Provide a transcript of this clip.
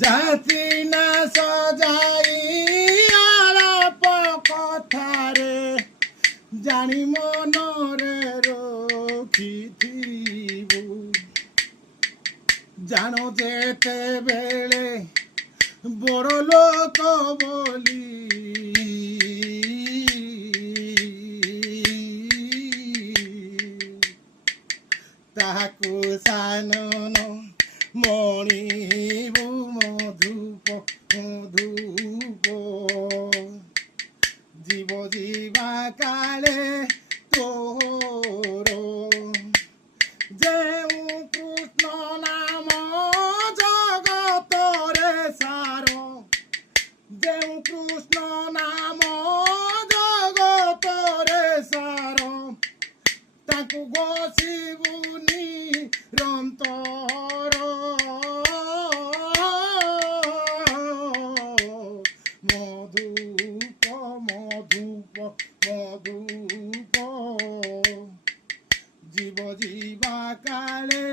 जाति ना सजाई आलाप कथारे जानी मनरे रखिथिबु जानो जेते बेले बड़ लोक बोली ताहाकु सानन मणिबु मधुप मधुप जीव जीवा काले तोर जेउ कृष्ण नाम जगतरे सार जेउ कृष्ण नाम जगतरे सार ताकु घोषिबु निरंतर मधुप मधुप मधुप जीव जीवा काले